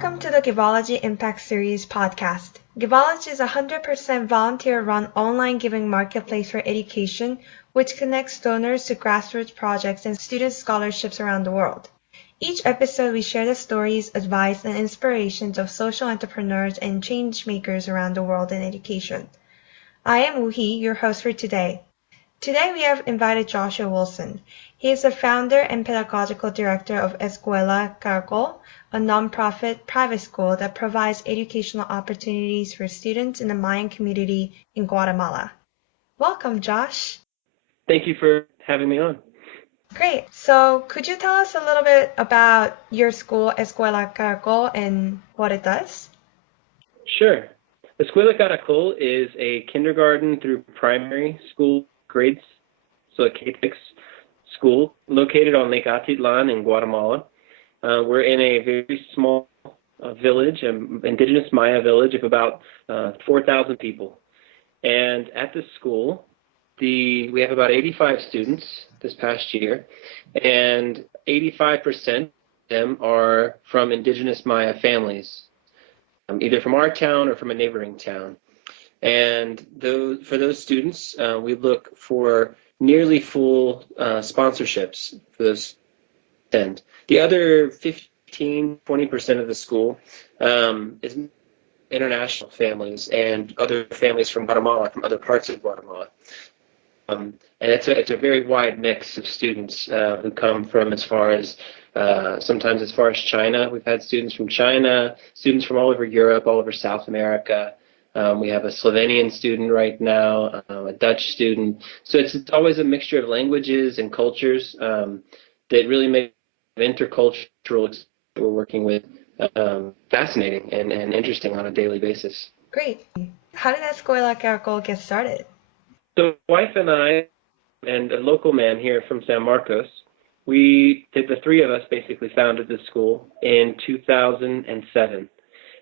Welcome to the Givology Impact Series podcast. Givology is a 100% volunteer-run online giving marketplace for education, which connects donors to grassroots projects and student scholarships around the world. Each episode, we share the stories, advice, and inspirations of social entrepreneurs and change makers around the world in education. I am Woohee, your host for today. Today we have invited Joshua Wilson. He is the founder and pedagogical director of Escuela Caracol, a nonprofit private school that provides educational opportunities for students in the Mayan community in Guatemala. Welcome, Josh. Thank you for having me on. Great. So could you tell us a little bit about your school, Escuela Caracol, and what it does? Sure. Escuela Caracol is a kindergarten through primary school grades, so a K-6 school located on Lake Atitlan in Guatemala. We're in a very small village, an indigenous Maya village of about 4,000 people. And at this school, we have about 85 students this past year, and 85% of them are from indigenous Maya families, either from our town or from a neighboring town. And for those students, we look for nearly full sponsorships for those. And the other 15-20% of the school is international families and other families from Guatemala, from other parts of Guatemala. And it's a very wide mix of students who come from sometimes as far as China. We've had students from China, students from all over Europe, all over South America. We have a Slovenian student right now, a Dutch student. So it's always a mixture of languages and cultures that really make intercultural we're working with fascinating and interesting on a daily basis. Great. How did Escuela Caracol get started? So my wife and I and a local man here from San Marcos, the three of us basically founded this school in 2007.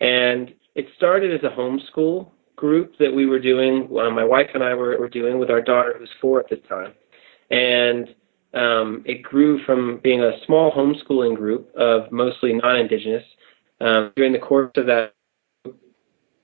And it started as a homeschool group that we were doing, my wife and I were doing with our daughter who's 4 at the time. And it grew from being a small homeschooling group of mostly non-Indigenous. During the course of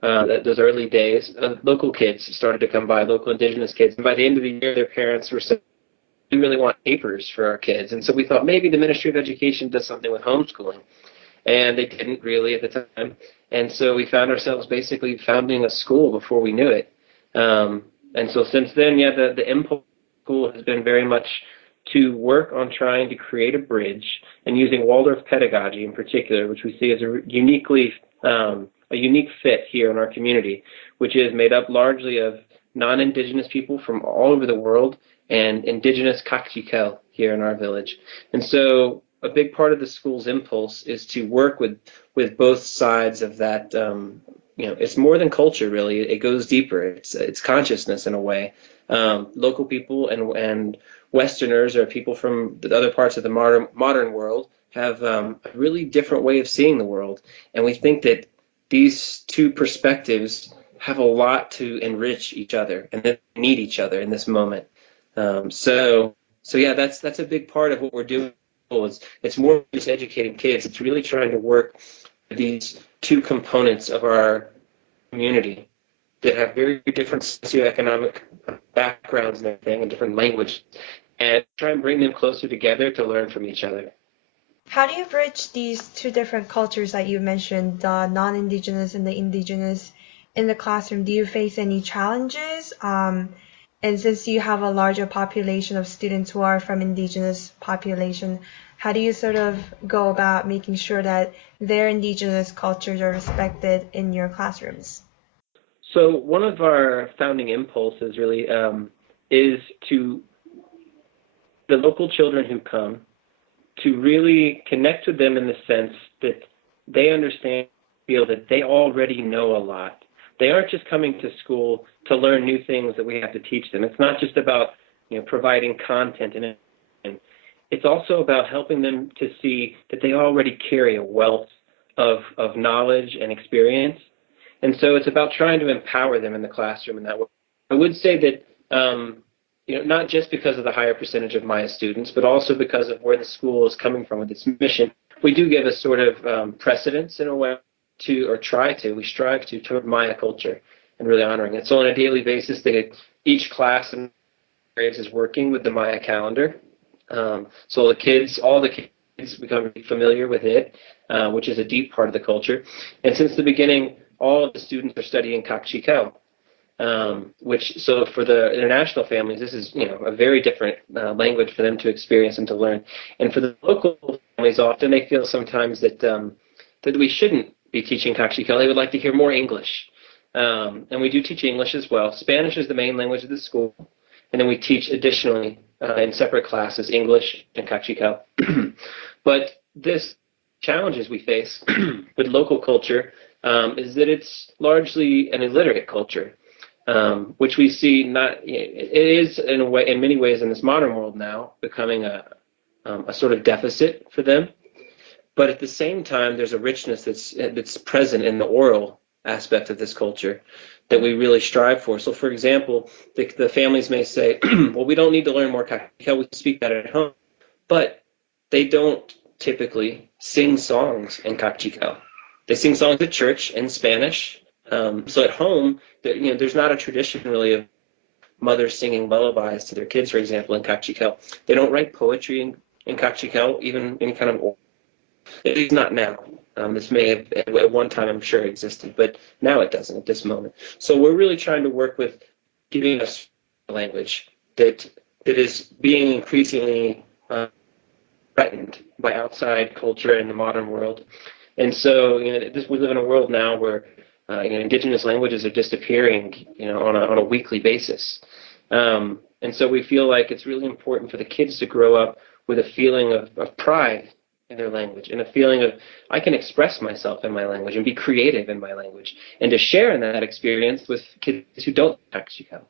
those early days, local kids started to come by, local Indigenous kids. And by the end of the year, their parents were saying, we really want papers for our kids. And so we thought maybe the Ministry of Education does something with homeschooling. And they didn't really at the time. And so we found ourselves basically founding a school before we knew it. And so since then, the impulse of the school has been very much to work on trying to create a bridge and using Waldorf pedagogy in particular, which we see as a unique fit here in our community, which is made up largely of non-Indigenous people from all over the world and Indigenous Kakchikel here in our village. And so a big part of the school's impulse is to work with both sides of that. It's more than culture, really. It goes deeper. It's consciousness in a way. Local people and Westerners, or people from the other parts of the modern world, have a really different way of seeing the world. And we think that these two perspectives have a lot to enrich each other, and they need each other in this moment. So that's a big part of what we're doing. It's more than just educating kids. It's really trying to work with these two components of our community that have very different socioeconomic backgrounds and everything, and different language, and try and bring them closer together to learn from each other. How do you bridge these two different cultures that you mentioned, the non-Indigenous and the Indigenous, in the classroom? Do you face any challenges? And since you have a larger population of students who are from Indigenous population, how do you sort of go about making sure that their Indigenous cultures are respected in your classrooms? So one of our founding impulses really is to the local children who come, to really connect with them in the sense that they understand, feel that they already know a lot. They aren't just coming to school to learn new things that we have to teach them. It's not just about providing content, and it's also about helping them to see that they already carry a wealth of knowledge and experience. And so it's about trying to empower them in the classroom in that way. I would say that not just because of the higher percentage of Maya students, but also because of where the school is coming from with its mission, we do give a sort of precedence in a way to, or we strive to, toward Maya culture and really honoring it. So on a daily basis, each class in grades is working with the Maya calendar. So all the kids become familiar with it, which is a deep part of the culture. And since the beginning, all of the students are studying Kakchikau, so for the international families, this is a very different language for them to experience and to learn. And for the local families, often they feel sometimes that we shouldn't be teaching Kakchikau. They would like to hear more English. And we do teach English as well. Spanish is the main language of the school. And then we teach additionally in separate classes English and Kakchikau. But this challenges we face with local culture is that it's largely an illiterate culture, which we see it is in many ways in this modern world now becoming a sort of deficit for them. But at the same time, there's a richness that's present in the oral aspect of this culture that we really strive for. So, for example, the families may say, well, we don't need to learn more Kakchikau, we speak that at home. But they don't typically sing songs in Kakchikau. They sing songs at church in Spanish. So at home, there's not a tradition really of mothers singing lullabies to their kids, for example, in Kakchikau. They don't write poetry in Kakchikau, even any kind of, at least not now. This may have at one time, I'm sure, existed, but now it doesn't at this moment. So we're really trying to work with giving us a language that is being increasingly threatened by outside culture in the modern world. And so, we live in a world now where indigenous languages are disappearing, on a weekly basis. And so we feel like it's really important for the kids to grow up with a feeling of pride in their language and a feeling of I can express myself in my language and be creative in my language and to share in that experience with kids who don't Kakchikau.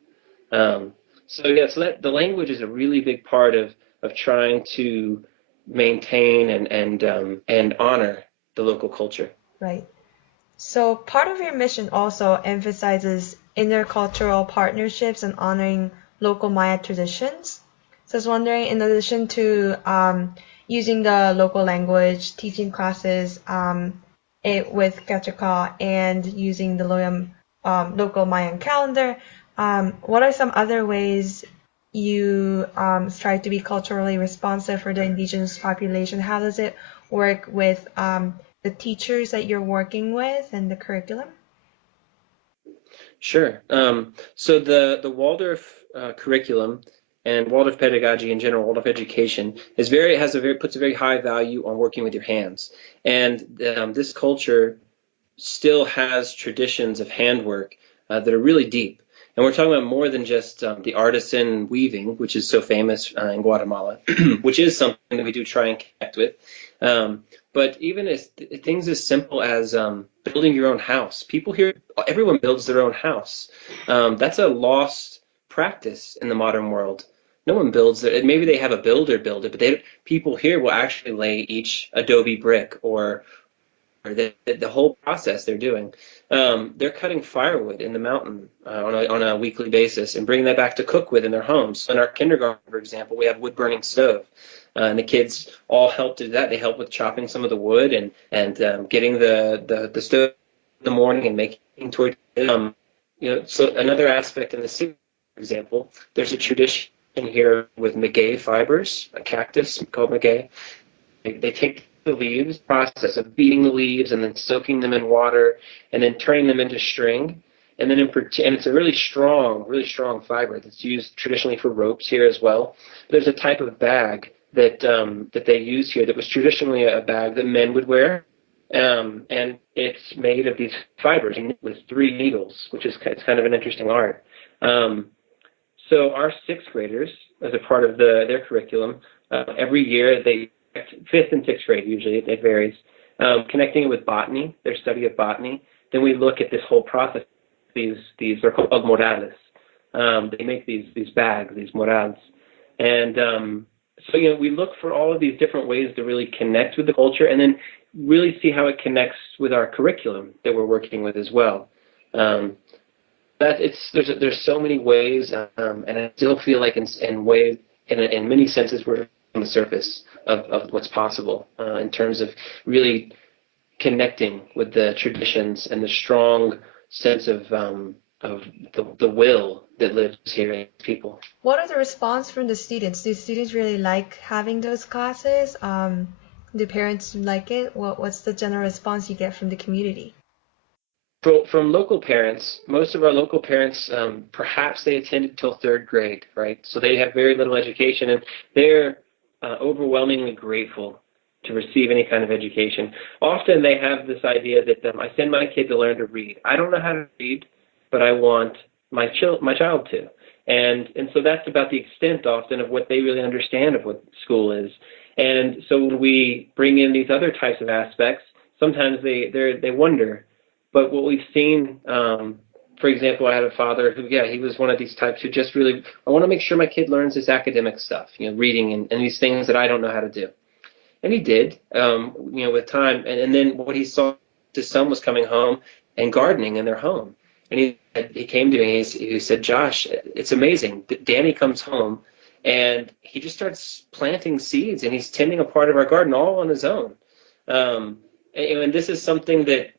So that the language is a really big part of trying to maintain and honor the local culture. Right. So part of your mission also emphasizes intercultural partnerships and honoring local Maya traditions. So I was wondering, in addition to using the local language, teaching classes with Kachaka and using the local Mayan calendar, what are some other ways you strive to be culturally responsive for the indigenous population? How does it work with the teachers that you're working with and the curriculum? Sure. So the Waldorf curriculum and Waldorf pedagogy in general, Waldorf education puts a very high value on working with your hands. And this culture still has traditions of handwork that are really deep. And we're talking about more than just the artisan weaving, which is so famous in Guatemala, which is something that we do try and connect with. But even things as simple as building your own house. Everyone builds their own house. That's a lost practice in the modern world. No one builds it. Maybe they have a builder build it, but people here will actually lay each adobe brick or the whole process they're doing. They're cutting firewood in the mountain on a weekly basis and bringing that back to cook with in their homes. So in our kindergarten, for example, we have wood burning stove. And the kids all help do that. They help with chopping some of the wood and getting the stove in the morning and making tortillas. So another aspect in the city, for example, there's a tradition here with maguey fibers, a cactus called maguey. They take the leaves, process of beating the leaves and then soaking them in water and then turning them into string. And then and it's a really strong fiber that's used traditionally for ropes here as well. There's a type of bag that they use here that was traditionally a bag that men would wear. And it's made of these fibers with 3 needles, which is kind of an interesting art. So our 6th graders, as a part of their curriculum, every year 5th and 6th grade usually, it varies, connecting it with botany, their study of botany. Then we look at this whole process. These are called morales. They make these bags, these morales. And so we look for all of these different ways to really connect with the culture and then really see how it connects with our curriculum that we're working with as well. There's so many ways, and I still feel like in many senses we're the surface of what's possible in terms of really connecting with the traditions and the strong sense of the will that lives here in people. What are the response from the students? Do students really like having those classes? Do parents like it? What's the general response you get from the community? From local parents, most of our local parents, perhaps they attended till third grade, right? So they have very little education, and they're overwhelmingly grateful to receive any kind of education. Often they have this idea that I send my kid to learn to read. I don't know how to read, but I want my child to. And so that's about the extent often of what they really understand of what school is. And so when we bring in these other types of aspects, sometimes they wonder. But what we've seen, for example, I had a father who, he was one of these types who just really, I want to make sure my kid learns this academic stuff, reading and these things that I don't know how to do. And he did, with time. And then what he saw, his son was coming home and gardening in their home. And he came to me, he said, Josh, it's amazing. Danny comes home and he just starts planting seeds and he's tending a part of our garden all on his own. And this is something that,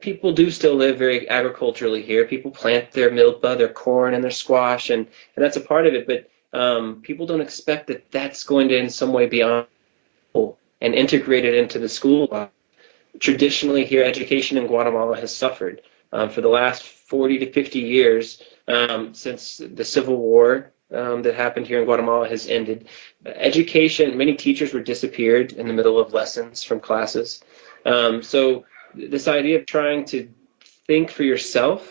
people do still live very agriculturally here. People plant their milpa, their corn, and their squash, and that's a part of it. But people don't expect that that's going to in some way be on and integrated into the school life. Traditionally here, education in Guatemala has suffered for the last 40 to 50 years since the Civil War that happened here in Guatemala has ended. Education, many teachers were disappeared in the middle of lessons from classes. So this idea of trying to think for yourself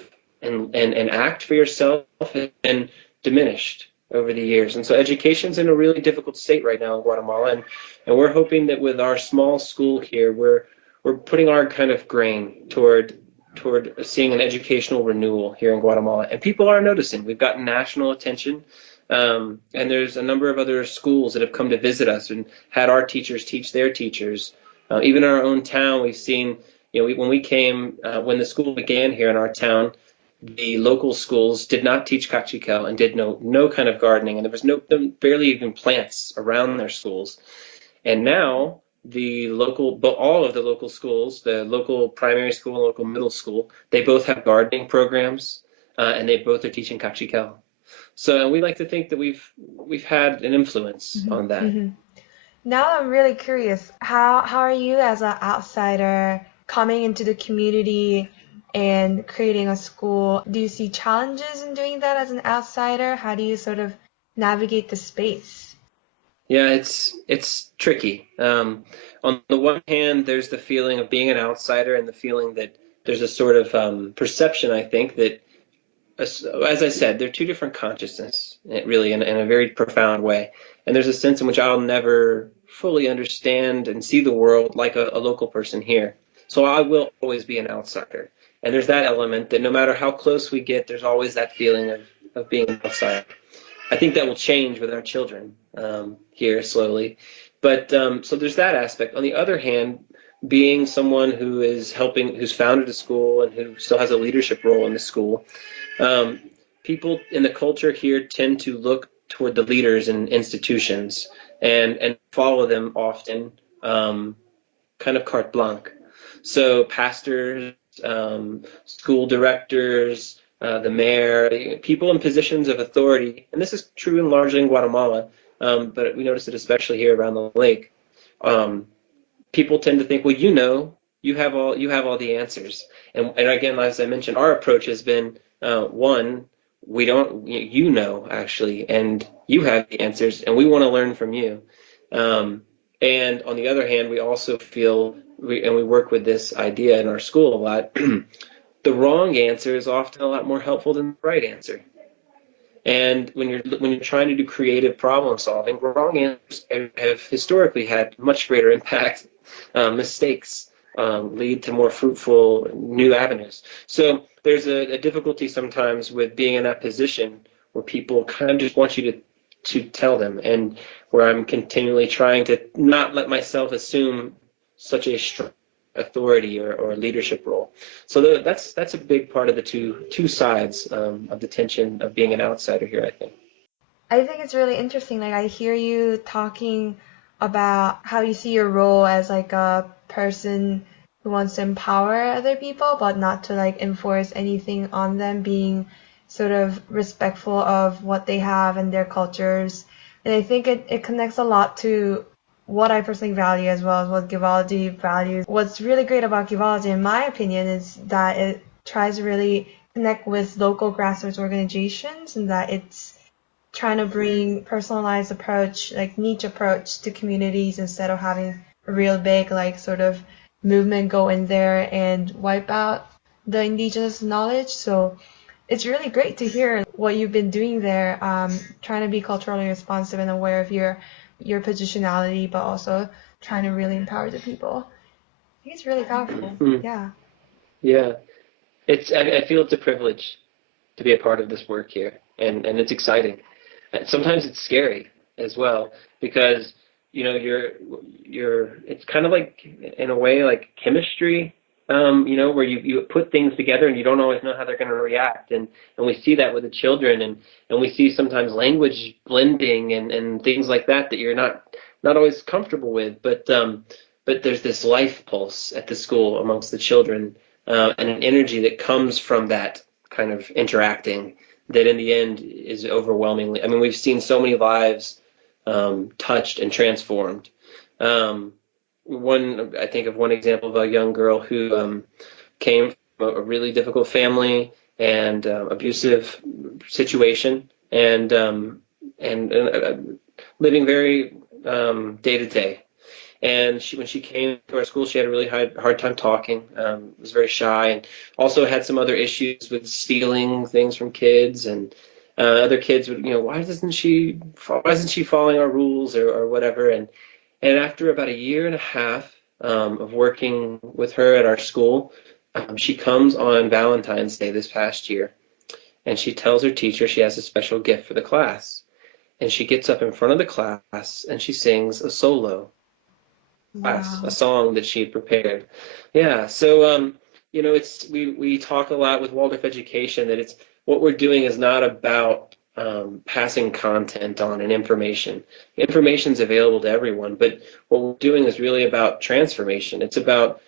and act for yourself has been diminished over the years. And so education's in a really difficult state right now in Guatemala. And we're hoping that with our small school here, we're putting our kind of grain toward seeing an educational renewal here in Guatemala. And people are noticing. We've gotten national attention. And there's a number of other schools that have come to visit us and had our teachers teach their teachers. Even in our own town, we've seen, when we came, when the school began here in our town, the local schools did not teach cachical and did no kind of gardening, and there was barely even plants around their schools. And now all of the local schools, the local primary school and local middle school, they both have gardening programs, and they both are teaching cachical. So we like to think that we've had an influence on that. Mm-hmm. Now I'm really curious. How are you as an outsider coming into the community and creating a school? Do you see challenges in doing that as an outsider? How do you sort of navigate the space? Yeah, it's tricky. On the one hand, there's the feeling of being an outsider and the feeling that there's a sort of perception, I think, that, as I said, they're two different consciousness, really, in a very profound way. And there's a sense in which I'll never fully understand and see the world like a local person here. So I will always be an outsider. And there's that element that no matter how close we get, there's always that feeling of being an outsider. I think that will change with our children here slowly. But so there's that aspect. On the other hand, being someone who's founded a school and who still has a leadership role in the school, people in the culture here tend to look toward the leaders in institutions and follow them often, kind of carte blanche. So pastors, school directors, the mayor, people in positions of authority, and this is true largely in Guatemala, but we notice it especially here around the lake. People tend to think, well, you have all the answers, and again, as I mentioned, our approach has been one, we don't, actually, and you have the answers, and we want to learn from you. And on the other hand, we also feel, we work with this idea in our school a lot, the wrong answer is often a lot more helpful than the right answer. And when you're trying to do creative problem solving, wrong answers have historically had much greater impact. Mistakes lead to more fruitful new avenues. So there's a difficulty sometimes with being in that position where people kind of just want you to tell them, and where I'm continually trying to not let myself assume such a strong authority or leadership role. So that's a big part of the two sides of the tension of being an outsider here, I think. I think it's really interesting. Like I hear you talking about how you see your role as like a person who wants to empower other people, but not to like enforce anything on them, being sort of respectful of what they have and their cultures. And I think it connects a lot to what I personally value as well as what Givology values. What's really great about Givology, in my opinion, is that it tries to really connect with local grassroots organizations and that it's trying to bring personalized approach, like niche approach to communities instead of having a real big like sort of movement go in there and wipe out the indigenous knowledge. So it's really great to hear what you've been doing there, trying to be culturally responsive and aware of your positionality, but also trying to really empower the people. I think it's really powerful. Mm, Yeah. yeah, I feel it's a privilege to be a part of this work here, and it's exciting. Sometimes it's scary as well because it's kind of like in a way like chemistry, where you put things together and you don't always know how they're going to react, and we see that with the children, and we see sometimes language blending and things like that you're not always comfortable with, but there's this life pulse at the school amongst the children, and an energy that comes from that kind of interacting that in the end is overwhelmingly. I mean, we've seen so many lives touched and transformed. Um, I think of one example of a young girl who came from a really difficult family and abusive situation, and living very day to day. And when she came to our school, she had a really hard time talking. Was very shy, and also had some other issues with stealing things from kids. And other kids would, why isn't she following our rules or whatever? And after about a year and a half of working with her at our school, she comes on Valentine's Day this past year, and she tells her teacher she has a special gift for the class. And she gets up in front of the class and she sings a solo class, a Wow. song that she had prepared. Yeah, so it's we talk a lot with Waldorf Education that it's what we're doing is not about passing content on and information. Information's available to everyone, but what we're doing is really about transformation. It's about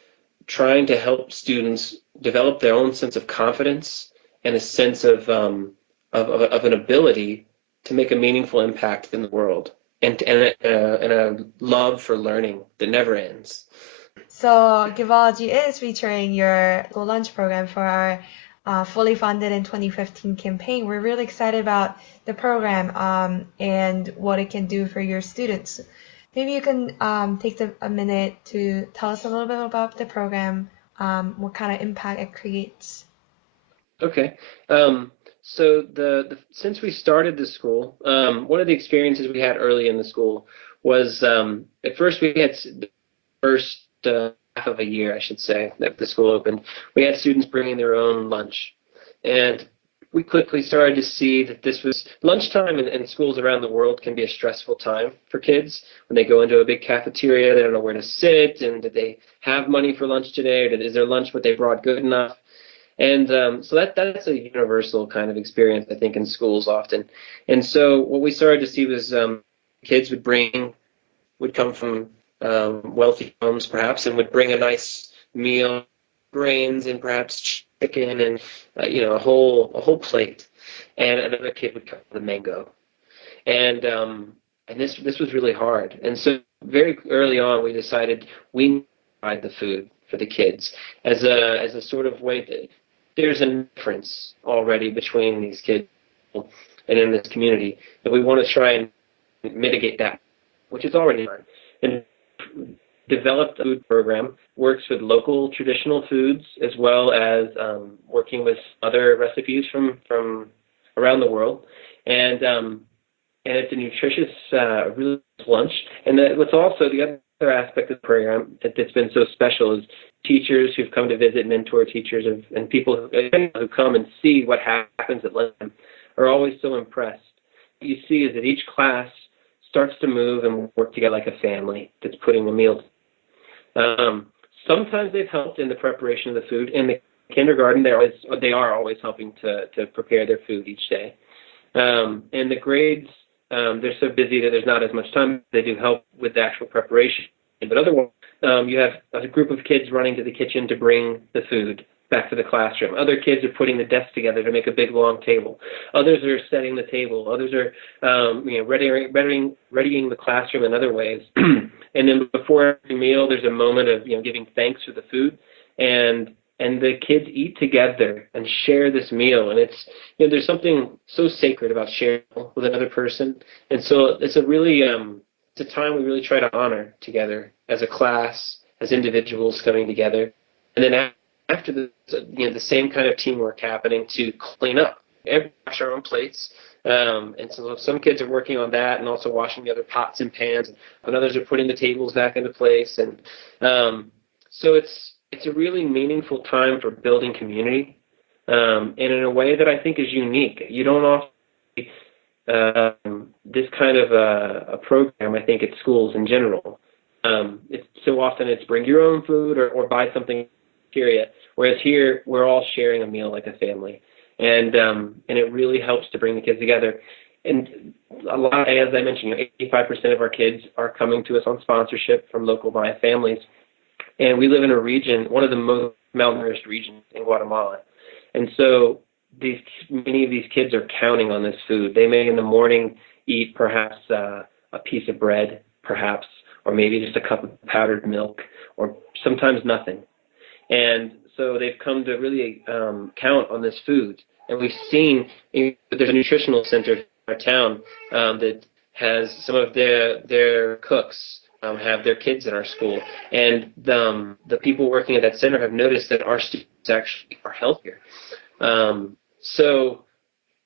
trying to help students develop their own sense of confidence and a sense of an ability to make a meaningful impact in the world, and a love for learning that never ends. So Givology is featuring your school lunch program for our fully funded in 2015 campaign. We're really excited about the program and what it can do for your students. Maybe you can take a minute to tell us a little bit about the program, what kind of impact it creates. Okay. So since we started the school, one of the experiences we had early in the school was at first we had the first half of a year, I should say, that the school opened. We had students bringing their own lunch, and we quickly started to see that this was lunchtime in schools around the world can be a stressful time for kids when they go into a big cafeteria. They don't know where to sit, and did they have money for lunch today, or is their lunch what they brought good enough? And so that's a universal kind of experience, I think, in schools often. And so what we started to see was kids would come from wealthy homes, perhaps, and would bring a nice meal, grains and perhaps chicken and a whole plate. And another kid would come with a mango. And this was really hard. And so very early on, we decided we need to provide the food for the kids as a sort of way that there's a difference already between these kids and in this community, that we want to try and mitigate that, which is already hard. And developed a food program, works with local traditional foods as well as working with other recipes from around the world. And it's a nutritious, really nice lunch. And what's also the other aspect of the program that's been so special is teachers who've come to visit, mentor teachers, and people who come and see what happens at lunch are always so impressed. What you see is that each class starts to move and work together like a family that's putting a meal. Um, Sometimes they've helped in the preparation of the food. In the kindergarten, they are always helping to prepare their food each day. And the grades they're so busy that there's not as much time. They do help with the actual preparation. But otherwise, you have a group of kids running to the kitchen to bring the food back to the classroom. Other kids are putting the desks together to make a big long table. Others are setting the table. Others are readying the classroom in other ways. And then before every meal, there's a moment of giving thanks for the food, and the kids eat together and share this meal. And it's there's something so sacred about sharing with another person. And so it's a really it's a time we really try to honor together as a class, as individuals coming together. And then after the same kind of teamwork happening to clean up. Everyone wash our own plates. And so some kids are working on that and also washing the other pots and pans, and others are putting the tables back into place. And so it's a really meaningful time for building community, and in a way that I think is unique. You don't often see this kind of a program, I think, at schools in general. It's so often it's bring your own food or buy something cafeteria, whereas here we're all sharing a meal like a family, and it really helps to bring the kids together. And a lot, as I mentioned, 85% of our kids are coming to us on sponsorship from local Maya families, and we live in a region, one of the most malnourished regions in Guatemala, and so many of these kids are counting on this food. They may in the morning eat perhaps a piece of bread, perhaps, or maybe just a cup of powdered milk, or sometimes nothing. And so they've come to really count on this food. And we've seen there's a nutritional center in our town that has some of their cooks have their kids in our school. And the people working at that center have noticed that our students actually are healthier. So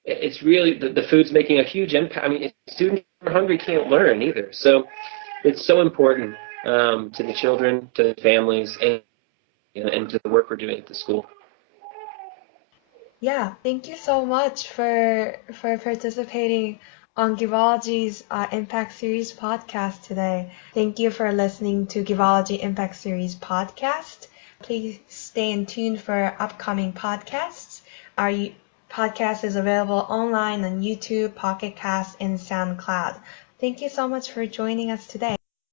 it's really, the food's making a huge impact. I mean, if students are hungry, can't learn either. So it's so important to the children, to the families, and to the work we're doing at the school. Yeah, thank you so much for participating on Givology's Impact Series podcast today. Thank you for listening to Givology Impact Series podcast. Please stay in tune for upcoming podcasts. Our podcast is available online on YouTube, Pocket Cast, and SoundCloud. Thank you so much for joining us today.